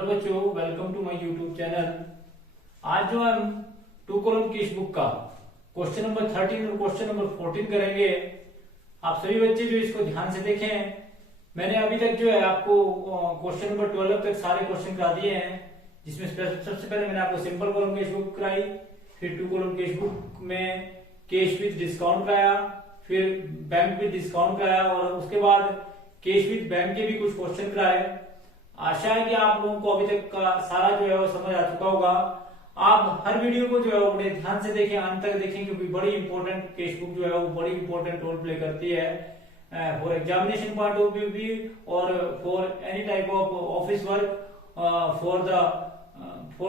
Hello बच्चों, welcome to my YouTube channel. आज जो हम टू कॉलम केस बुक का क्वेश्चन नंबर 13 और क्वेश्चन नंबर 14 करेंगे। आप सभी बच्चे जो इसको ध्यान से देखें। मैंने अभी तक जो है आपको क्वेश्चन नंबर 12 तक सारे क्वेश्चन करा दिए हैं, जिसमें सबसे पहले मैंने आपको सिंपल कॉलम केस बुक कराई, फिर टू कॉलम केस बुक में कैश विद डिस्काउंट कराया, फिर बैंक विद डिस्काउंट कराया और उसके बाद कैश विद बैंक के भी कुछ क्वेश्चन कराए। आशा है कि आप लोगों को अभी तक का सारा जो है वो समझ आ चुका होगा। आप हर वीडियो को जो है वो बड़े ध्यान से देखें, अंत तक देखें, क्योंकि बड़ी इंपॉर्टेंट केस बुक जो है वो बड़ी इंपॉर्टेंट रोल प्ले करती है for examination point of view भी, और for any type of office work, for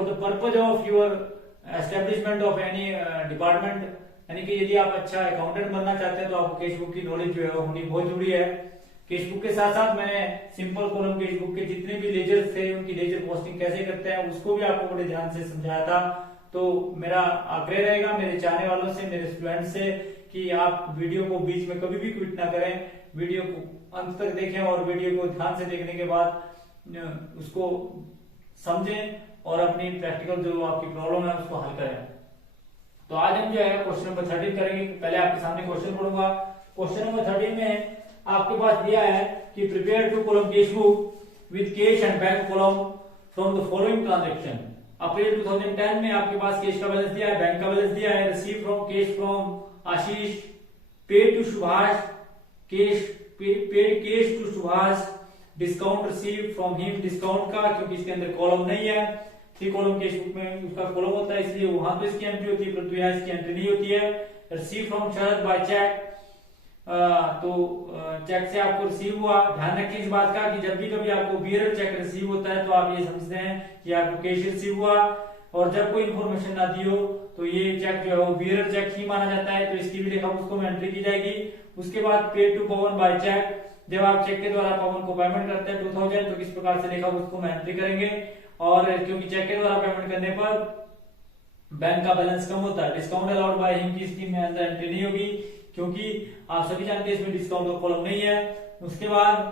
the purpose of your establishment of any department. यानी कि यदि आप अच्छा अकाउंटेंट बनना चाहते हैं तो आपको केस बुक की नॉलेज जो है वो होनी बहुत जरूरी है। केस बुक के साथ साथ मैंने सिंपल कॉलम केस बुक के जितने भी लेजर थे उनकी लेजर पोस्टिंग कैसे करते हैं उसको भी आपको बड़े ध्यान से समझाया था। तो मेरा आग्रह रहेगा मेरे चाहने वालों से, मेरे स्टूडेंट से, कि आप वीडियो को बीच में कभी भी क्विट ना करें, वीडियो को अंत तक देखें और वीडियो को ध्यान से देखने के बाद उसको समझें और अपनी प्रैक्टिकल जो आपकी प्रॉब्लम है उसको हल करें। तो आज हम जो है क्वेश्चन नंबर 13 करेंगे। पहले आपके सामने क्वेश्चन पढ़ूंगा। क्वेश्चन नंबर 13 में आपके पास दिया है कि prepare two column cash book with cash and bank column from the following transaction. April 2010 में आपके पास कैश का बैलेंस दिया है, बैंक का बैलेंस दिया है, receive from cash from Ashish, paid to Subhash, paid cash to Subhash, discount receive from him, discount का क्योंकि इसके अंदर कॉलम नहीं है, थ्री कॉलम केस बुक में उसका कॉलम होता है इसलिए वहां तो इसकी एंट्री होती है, परंतु यहाँ इसकी एंट्री नहीं होती है। Receive from Sharad by cheque, तो चेक से आपको रिसीव हुआ। ध्यान रखिए इस बात का कि जब भी कभी आपको बियरर चेक रिसीव होता है तो आप ये समझते हैं कि आपको कैश रिसीव हुआ, और जब कोई इन्फॉर्मेशन ना दी हो तो ये चेक जो है वो बियरर चेक ही माना जाता है, तो इसकी भी लेखा उसको में एंट्री की जाएगी। उसके बाद पे टू पवन बाय चेक, जब आप चेक के द्वारा पवन को पेमेंट करते हैं 2000, तो किस प्रकार से लेखा उसको में एंट्री करेंगे, और क्योंकि चेक के द्वारा पेमेंट करने पर बैंक का बैलेंस कम होता है, डिस्काउंट अलाउड बाय हिम की स्कीम में अंदर एंट्री नहीं होगी क्योंकि आप सभी जानते हैं इसमें डिस्काउंट का कॉलम नहीं है। उसके बाद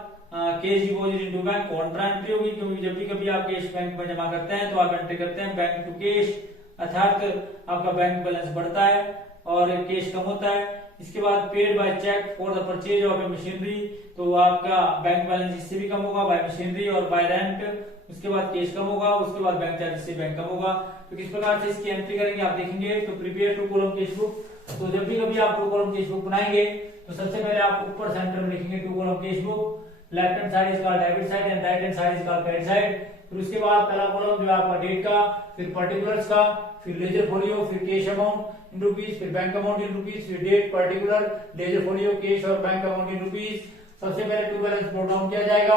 cash deposit into bank Contra entry होगी, क्योंकि जब भी कभी आप कैश बैंक में जमा करते हैं तो आप एंट्री करते हैं बैंक टू कैश, अर्थात आपका बैंक बैलेंस बढ़ता है और कैश कम होता है। इसके बाद paid by cheque for the purchase of a machinery, तो आपका बैंक बैलेंस इससे भी कम होगा बाय मशीनरी और बाय रेंट। उसके बाद कैश कम होगा, उसके बाद बैंक चार्ज से बैंक कम होगा। तो किस प्रकार से इसकी एंट्री करेंगे आप देखेंगे। तो prepare two column cash book, तो जब भी कभी आप टू कॉलम केस बुक बनाएंगे तो सबसे पहले आप ऊपर सेंटर में लिखेंगे two column cash book, left hand side is called debit side and right hand side is called credit side. फिर उसके बाद पहला कॉलम जो है आपका डेट का, फिर पर्टिकुलर्स का, फिर लेजर फोलियो, फिर कैश अमाउंट इन रुपीज, फिर बैंक अमाउंट इन रुपीज, फिर date, particular, ledger folio, cash और बैंक अमाउंट इन रुपीज। सबसे पहले टू बैलेंस नोट डाउन किया जाएगा।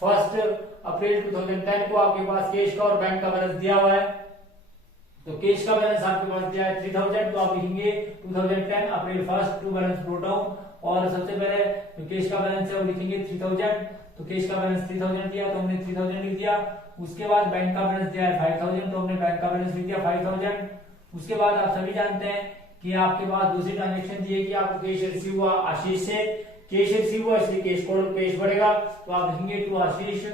1 अप्रैल 2010 को आपके पास कैश का और बैंक का बैलेंस दिया हुआ है, तो कैश का बैलेंस आपके पास दिया है 3000, तो आप लिखेंगे 2010 अप्रैल 1 टू बैलेंस नोट डाउन, और सबसे पहले जो कैश का बैलेंस है वो लिखेंगे 3000, तो कैश का बैलेंस 3000 दिया तो हमने 3000 लिख दिया। उसके बाद बैंक का बैलेंस दिया है 5000, तो हमने बैंक का बैलेंस लिख दिया 5000। उसके बाद आप सभी जानते हैं कि आपके पास दूसरी ट्रांजेक्शन दी है कि आपको कैश रिसीव हुआ आशीष से, कैश रिसीव हुआ इसलिए कैश कोड कैश बढ़ेगा, तो आप लिखेंगे टू आशीष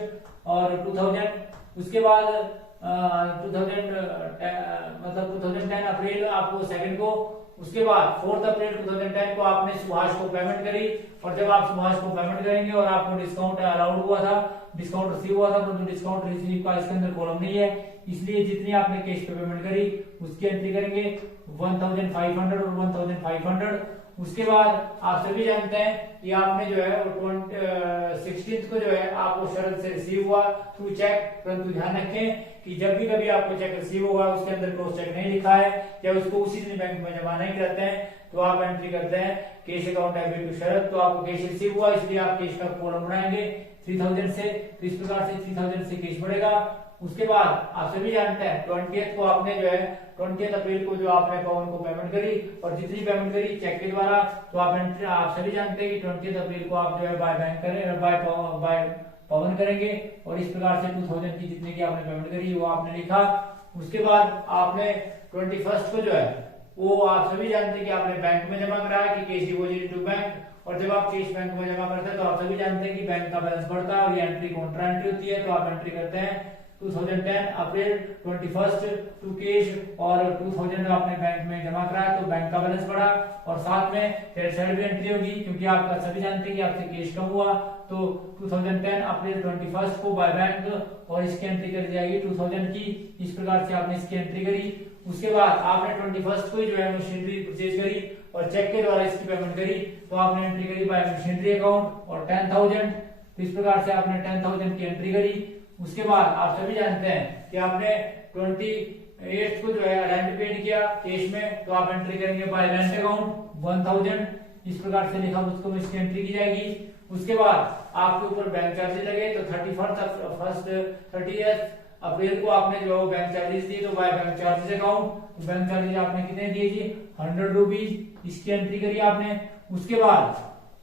और 2000। उसके बाद 2010 अप्रैल आपको सेकंड को, उसके बाद 4 अप्रैल 2010 को आपने सुभाष को पेमेंट करी, और जब आप सुभाष को पेमेंट करेंगे और आपको डिस्काउंट अलाउड हुआ था, डिस्काउंट रिसीव हुआ था, परंतु डिस्काउंट रिसीव का इसके अंदर कॉलम नहीं है, इसलिए जितनी आपने कैश पे पेमेंट करी उसकी एंट्री करेंगे 1500 और 1500। उसके बाद आप सभी जानते हैं कि आपने जो है 16 को जो है आपको शरद से रिसीव हुआ थ्रू चेक, परंतु ध्यान रखें कि जब भी कभी आपको चेक रिसीव होगा उसके अंदर क्रॉस चेक नहीं लिखा है या उसको उसी दिन बैंक में जमा नहीं करते हैं, तो आप एंट्री करते हैं कैश अकाउंट डेबिट टू शरद, तो आपको कैश रिसीव हुआ इसलिए आप कैश का कॉलम बनाएंगे 3000 से, तो इस प्रकार से 3000 से कैश बढ़ेगा। उसके बाद आप सभी जानते हैं 20th को आपने जो है 20th अप्रैल को जो आपने पवन को पेमेंट करी, और जितनी पेमेंट करी चेक के द्वारा, तो आप सभी जानते हैं कि 20th अप्रैल को आप जो है बाय बैंक करें, बाय पवन करेंगे, और इस प्रकार से 2000 की जितने की आपने पेमेंट करी वो आपने लिखा। उसके बाद आपने 21st को जो है वो आप सभी जानते हैं कि आपने बैंक में जमा कराया कि कैश डिपॉजिट इनटू बैंक, और जब आप कैश बैंक में जमा करते हैं तो आप सभी जानते हैं कि बैंक का बैलेंस बढ़ता है और ये एंट्री कॉन्ट्रा एंट्री होती है, तो आप एंट्री करते हैं 2010 अप्रैल 21 टू कैश और 2000 आपने बैंक में जमा कराया तो बैंक का बैलेंस बढ़ा और साथ में क्रेडिट साइड भी एंट्री होगी क्योंकि आपका सभी जानते हैं कि आपसे कैश कम हुआ तो 2010 अप्रैल 21 को बाय बैंक और इसकी एंट्री करी जाएगी 2000 की। इस प्रकार से आपने इसकी एंट्री करी। उसके बाद आपने 21 को जो है मशीनरी परचेज करी और चेक के द्वारा इसकी पेमेंट करी तो आपने एंट्री करी बाय मशीनरी अकाउंट और 10,000। तो इस प्रकार से आपने 10,000 की एंट्री करी। उसके बाद आप सभी जानते हैं कि आपने 28 को जो है रेंट पेड किया कैश में तो आप एंट्री करेंगे बाय रेंट अकाउंट 1,000। इस प्रकार से लिखा उसको इसकी एंट्री की जाएगी। उसके बाद आपके ऊपर बैंक चार्जेस लगे तो 30 अप्रैल को आपने जो बैंक चार्जेस दिए तो by bank charges account bank charges आपने कितने दिए जी 100 रुपीज। इसकी एंट्री करी आपने। उसके बाद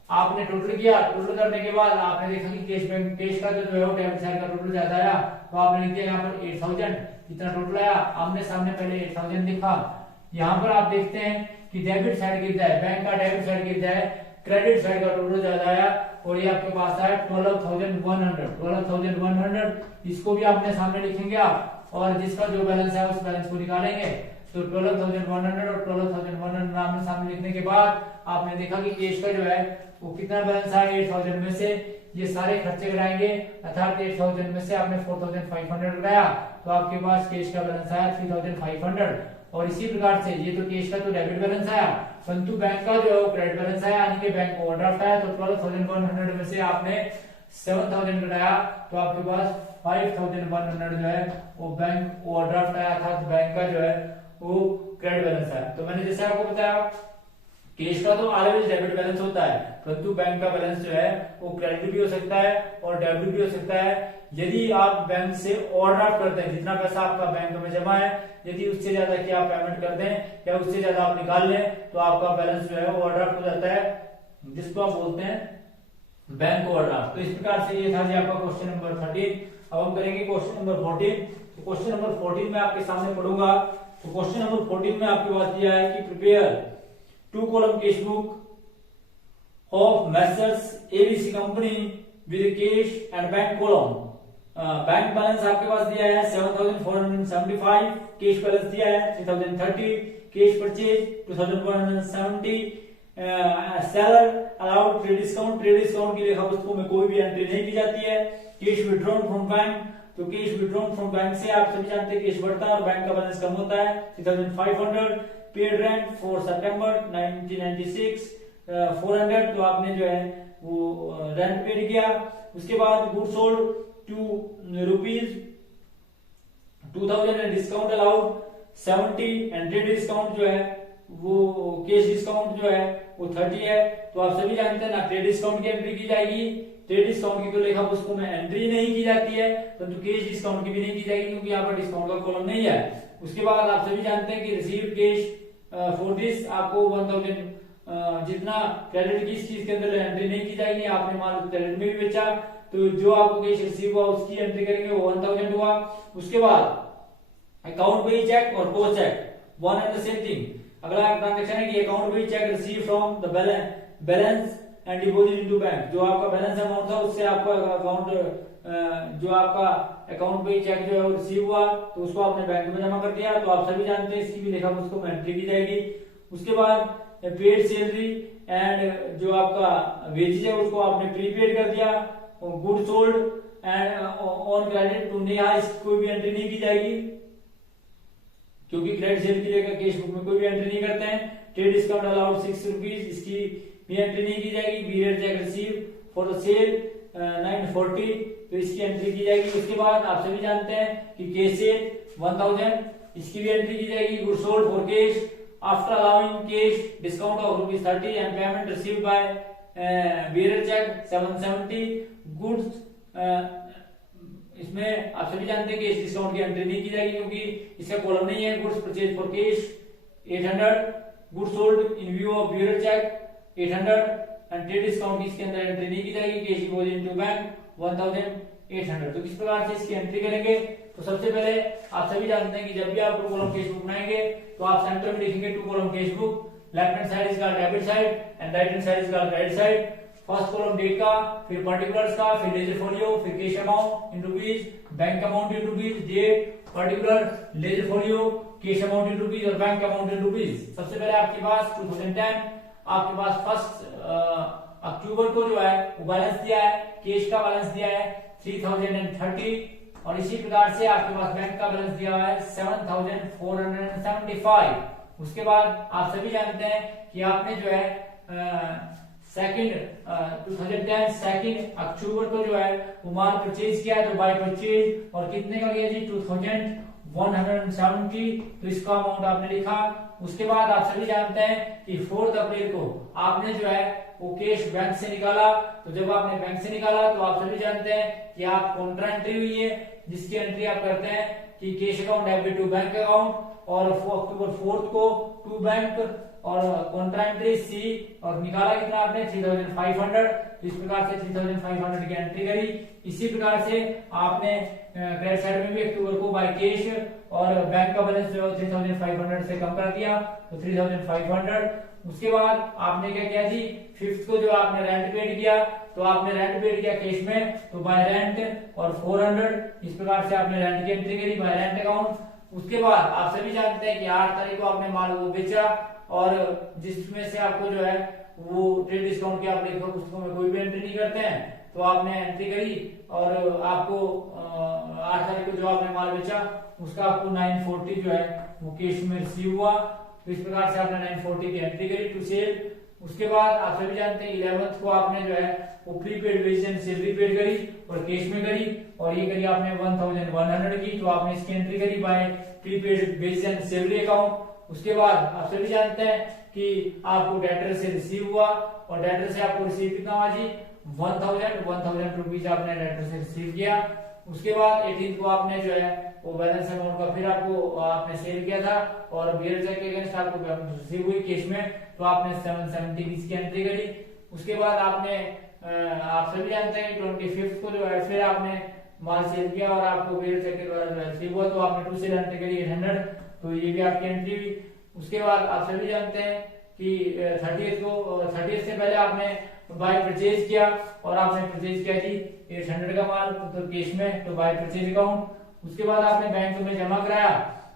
आपने टोटल किया। टोटल करने के बाद आपने देखा कि कैश का जो है वो डेबिट साइड का टोटल ज्यादा आया तो आपने लिख दिया यहाँ पर 8,000 कितना टोटल आया। आमने सामने पहले 8,000 लिखा। यहाँ पर आप देखते हैं कि डेबिट साइड कितना है बैंक का डेबिट साइड कितना है क्रेडिट साइड का टोटल ज्यादा आया और ये आपके पास आया 12,100। इसको भी आपने सामने लिखेंगे आप और जिसका जो बैलेंस है उस बैलेंस को निकालेंगे तो 12,100 और 12,100 आमने सामने लिखने के बाद आपने देखा कि कैश का जो है वो कितना बैलेंस आया 8,000 में से ये सारे खर्चे कराएंगे अर्थात 8,000 में से आपने 4,500 कराया तो आपके पास कैश का बैलेंस आया 3,500। और इसी प्रकार से ये तो कैश का तो डेबिट बैलेंस आया परंतु बैंक का जो है वो क्रेडिट बैलेंस आया यानी कि बैंक ओवरड्राफ्ट आया तो 12,100 में से आपने 7,000 घटाया तो आपके पास 5,100 जो है वो बैंक ओवरड्राफ्ट आया था बैंक का जो है वो क्रेडिट बैलेंस आया। तो मैंने जैसे आपको बताया कैश का तो ऑलवेज डेबिट बैलेंस होता है परंतु बैंक का बैलेंस जो है वो क्रेडिट भी हो सकता है और डेबिट भी हो सकता है। यदि आप बैंक से ओवरड्राफ्ट करते हैं जितना पैसा आपका बैंक में जमा है यदि उससे ज्यादा क्या आप पेमेंट कर दें या उससे ज्यादा आप निकाल लें तो आपका बैलेंस जो है ओवरड्राफ्ट हो जाता है जिसको आप बोलते हैं बैंक ओवरड्राफ्ट। तो इस प्रकार से ये था जी आपका क्वेश्चन नंबर 13। अब हम करेंगे क्वेश्चन नंबर 14। तो क्वेश्चन नंबर 14 में आपके सामने पढ़ूंगा। तो क्वेश्चन नंबर 14 में आपके पास दिया है कि prepare 2 column cash book of Messrs ABC Company with cash and bank column। Bank balance आपके पास दिया है 7,475, कैश बैलेंस दिया है 3,030, cash purchase 2,170, seller allowed trade discount की लेखा पुस्तकों में कोई भी एंट्री नहीं की जाती है। कैश विड्रॉन फ्रॉम बैंक तो कैश विड्रॉन फ्रॉम बैंक से आप सभी जानते हैं कैश बढ़ता है और बैंक का बैलेंस कम होता है 3,500। पेड रेंट फॉर सितंबर 1996 400 तो आपने जो है वो रेंट पेड किया। उसके बाद good sold ₹2 2,000 discount allowed 70 and trade discount जो है वो कैश डिस्काउंट जो है वो 30 है। तो आप सभी जानते हैं ना ट्रेड डिस्काउंट की एंट्री की जाएगी। ट्रेड डिस्काउंट की तो लेखा पुस्तकों में एंट्री नहीं की जाती है परंतु कैश डिस्काउंट की भी नहीं की जाएगी क्योंकि यहाँ पर डिस्काउंट का कॉलम नहीं है। उसके बाद आप सभी जानते हैं कि रिसीव्ड कैश फॉर दिस आपको 1,000 जितना क्रेडिट की इस चीज के अंदर एंट्री नहीं की जाएगी। आपने माल क्रेडिट में भी बेचा तो जो आपको कैश रिसीव हुआ उसकी एंट्री करेंगे वो 1,000 हुआ। उसके बाद अकाउंट पे चेक और post cheque one and the same thing. अगला ट्रांजैक्शन है कि account pay cheque receive from the balance and deposit into bank. जो आपका बैलेंस अमाउंट था उससे आपका अकाउंट जो आपका अकाउंट पे चेक जो है रिसीव हुआ तो उसको आपने बैंक में जमा कर दिया। तो आप सभी जानते हैं इसकी भी लेखा पुस्तकों में एंट्री की जाएगी। उसके बाद पेड सैलरी एंड जो आपका वेजेज है उसको आपने प्रीपेड कर दिया। Good sold and on credit to Neha इसकी कोई भी एंट्री नहीं की जाएगी क्योंकि क्रेडिट सेल की जगह कैश बुक में कोई भी एंट्री नहीं करते हैं। ट्रेड डिस्काउंट अलाउड ₹6 इसकी भी एंट्री नहीं की जाएगी। Period cheque receive for the sale 940 तो इसकी एंट्री की जाएगी। उसके बाद आप सभी जानते हैं कि कैश सेल 1,000 इसकी भी एंट्री की जाएगी। Good sold for cash after allowing cash discount of ₹30 and payment received by bearer cheque 770 goods इसमें आप सभी जानते हैं कि इस डिस्काउंट की एंट्री नहीं की जाएगी क्योंकि इसका कॉलम नहीं है। Goods purchase for cash 800 goods sold in view of bearer cheque 800 and trade discount की इसके अंदर एंट्री नहीं की जाएगी। Cash deposit into bank 1,800। तो किस प्रकार से इसकी एंट्री करेंगे तो सबसे पहले आप सभी जानते हैं कि जब भी आप 2 कॉलम कैश बुक बनाएंगे तो आप सेंटर में लिखेंगे 2 column cash book. Left hand side is called debit side and right hand side is called credit side. First column date का, फिर पर्टिकुलर्स का, फिर लेजर फोलियो, फिर cash amount in rupees, bank amount in rupees, date, particular, ledger folio, cash amount in rupees और bank amount in rupees. सबसे पहले आपके पास 2010 आपके पास फर्स्ट अक्टूबर को जो है वो बैलेंस दिया है, कैश का बैलेंस दिया है 3030 और इसी प्रकार से आपके पास बैंक का बैलेंस दिया हुआ है 7475। उसके बाद आप सभी जानते हैं कि आपने जो है 2010 सेकंड अक्टूबर को जो है वो माल परचेज किया है, तो बाय परचेज और कितने का किया जी 2170, तो इसका अमाउंट आपने लिखा। उसके बाद आप सभी जानते हैं कि 4 अप्रैल को आपने जो है वो कैश बैंक से निकाला, तो जब आपने बैंक से निकाला तो आप सभी जानते हैं कि आप कॉन्ट्रा एंट्री हुई है, जिसकी एंट्री आप करते हैं कि cash account debit to bank account, और अक्टूबर 4 को टू बैंक और कॉन्ट्रा एंट्री सी, और निकाला कितना आपने 3500, तो इस प्रकार से 3500 की एंट्री करी। इसी प्रकार से आपने क्रेडिट साइड में भी अक्टूबर को बाय कैश और बैंक का बैलेंस जो 3500 से कम कर दिया, तो 3500। उसके बाद आपने क्या किया जी 5th को जो आपने रेंट पेड किया, तो आपने रेंट पेड किया कैश में, तो बाय रेंट और 400, इस प्रकार से आपने रेंट की एंट्री करी बाय रेंट अकाउंट। उसके बाद आप सभी जानते हैं कि 8 तारीख को आपने माल वो बेचा, और जिसमें से आपको जो है वो ट्रेड डिस्काउंट की आप लेखा पुस्तकों में कोई भी एंट्री नहीं करते हैं, तो आपने एंट्री करी और आपको 8 तारीख को जो आपने माल बेचा उसका आपको 940 जो है वो कैश में रिसीव हुआ, तो इस प्रकार से आपने 940 की एंट्री करी टू सेल। उसके बाद आप सभी जानते हैं 11th को आपने जो है वो prepaid wages and salary paid करी और कैश में करी, और ये करी आपने 1100 की, तो आपने इसकी एंट्री करी by prepaid wages and salary account. उसके बाद आप सभी जानते हैं कि आपको डेटर से रिसीव हुआ, और डेटर से आपको रिसीव कितना हुआ जी 1000 रुपीज आपने डेटर से रिसीव किया। उसके बाद 18 को आपने जो है वो बैलेंस अमाउंट का फिर आपने सेल किया था, और बियर चेक के अगेंस्ट आपको रिसीव हुई कैश में, तो आपने 770 की एंट्री करी। उसके बाद आपने आप सभी जानते हैं 25 को जो है फिर आपने माल सेल किया और आपको बियर चेक के द्वारा जो है रिसीव हुआ, तो आपने टू सेल एंट्री करी 800, तो ये भी आपकी एंट्री हुई। उसके बाद आप सभी जानते हैं कि 30th से पहले आपने बाय परचेज किया, और आपने परचेज किया जी 800 का माल, तो कैश में, तो बाय परचेज अकाउंट। उसके बाद आपने बैंक में जमा कराया,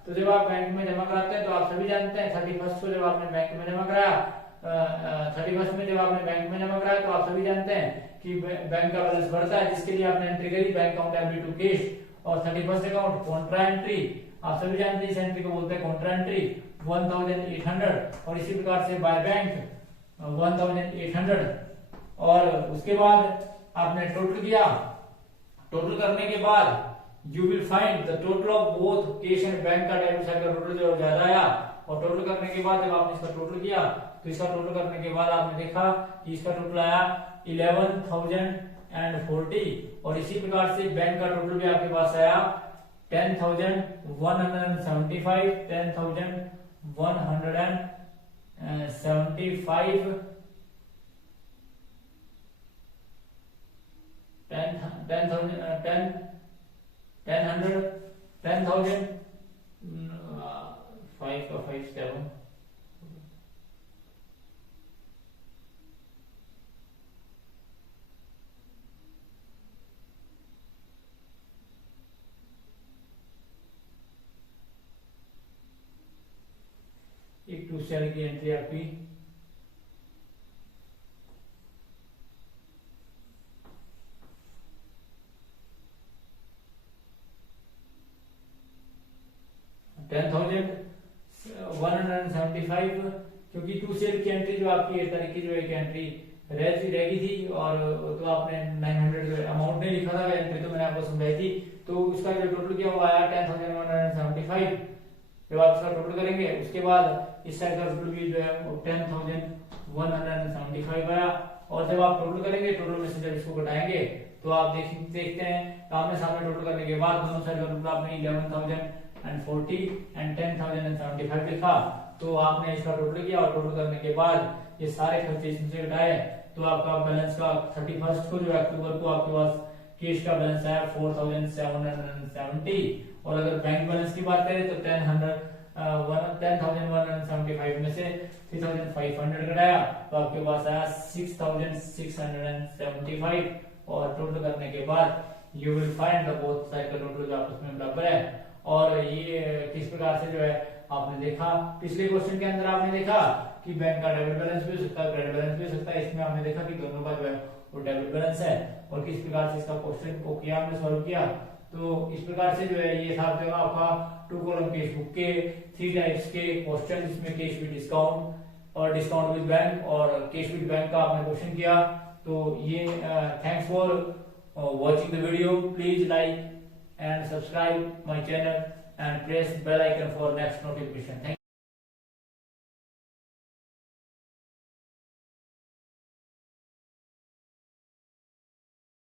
तो जब आप बैंक में जमा कराते हैं तो आप सभी जानते हैं 31st को जब आपने बैंक में जमा कराया, 31st में जब आपने बैंक में जमा कराया, तो आप सभी जानते हैं कि बैंक का बैलेंस बढ़ता है, जिसके लिए आपने एंट्री करी bank account debit to cash और 31st अकाउंट कॉन्ट्रा एंट्री। आप सभी जानते हैं इस एंट्री को बोलते हैं कॉन्ट्रा एंट्री 1800, और इसी प्रकार से बाय बैंक 1800। और उसके बाद आपने टोटल किया, टोटल करने के बाद you will find the total of both cash and bank का डेबिट साइड का टोटल जो ज्यादा आया, और टोटल करने के बाद जब आपने इसका टोटल किया, तो इसका टोटल करने के बाद आपने देखा कि इसका टोटल आया 11,040, और इसी प्रकार से बैंक का टोटल भी आपके पास आया 10,175, 10,175, 5,7 एक टू सेल की एंट्री आपकी $10,175, क्योंकि टू सेल की एंट्री जो आपकी 8 तारीख की जो एक एंट्री रहेगी थी, और तो आपने 900 अमाउंट नहीं लिखा था, एंट्री तो मैंने आपको समझाई थी, तो उसका जो टोटल किया वो आया 10,175। जब आप इसका टोटल करेंगे उसके बाद इस साइड का टोटल भी जो है वो 10,175 आया, और जब आप टोटल करेंगे टोटल में से जब इसको घटाएंगे तो आप देखते हैं आमने सामने टोटल करने के बाद दोनों साइड का टोटल आपने 11,040 एंड 10,075 लिखा, तो आपने इसका टोटल किया, और टोटल करने के बाद ये सारे खर्चे इसमें से घटाए, तो आपका बैलेंस का 31st को जो अक्टूबर को आपके पास कैश का बैलेंस आया 4,770, और अगर बैंक बैलेंस की बात करें तो 10,175 में से 3,500 घटाया तो आपके पास आया 6,675 और टोटल करने के बाद you will find the both side का टोटल जो आपस में बराबर है। और ये किस प्रकार से जो है आपने देखा पिछले क्वेश्चन के अंदर आपने देखा कि बैंक का डेबिट बैलेंस भी हो सकता है, क्रेडिट बैलेंस भी हो सकता है। इसमें आपने देखा कि दोनों का जो है वो डेबिट बैलेंस है और किस प्रकार से इसका क्वेश्चन को किया हमने सॉल्व किया। तो इस प्रकार से जो है ये था आपका 2 कॉलम केस बुक के 3 टाइप्स के क्वेश्चन, जिसमें कैश विद डिस्काउंट और डिस्काउंट विद बैंक और कैश विद बैंक का आपने क्वेश्चन किया। तो ये thanks for watching the video. Please like and subscribe my channel and press bell icon for next notification. Thank you.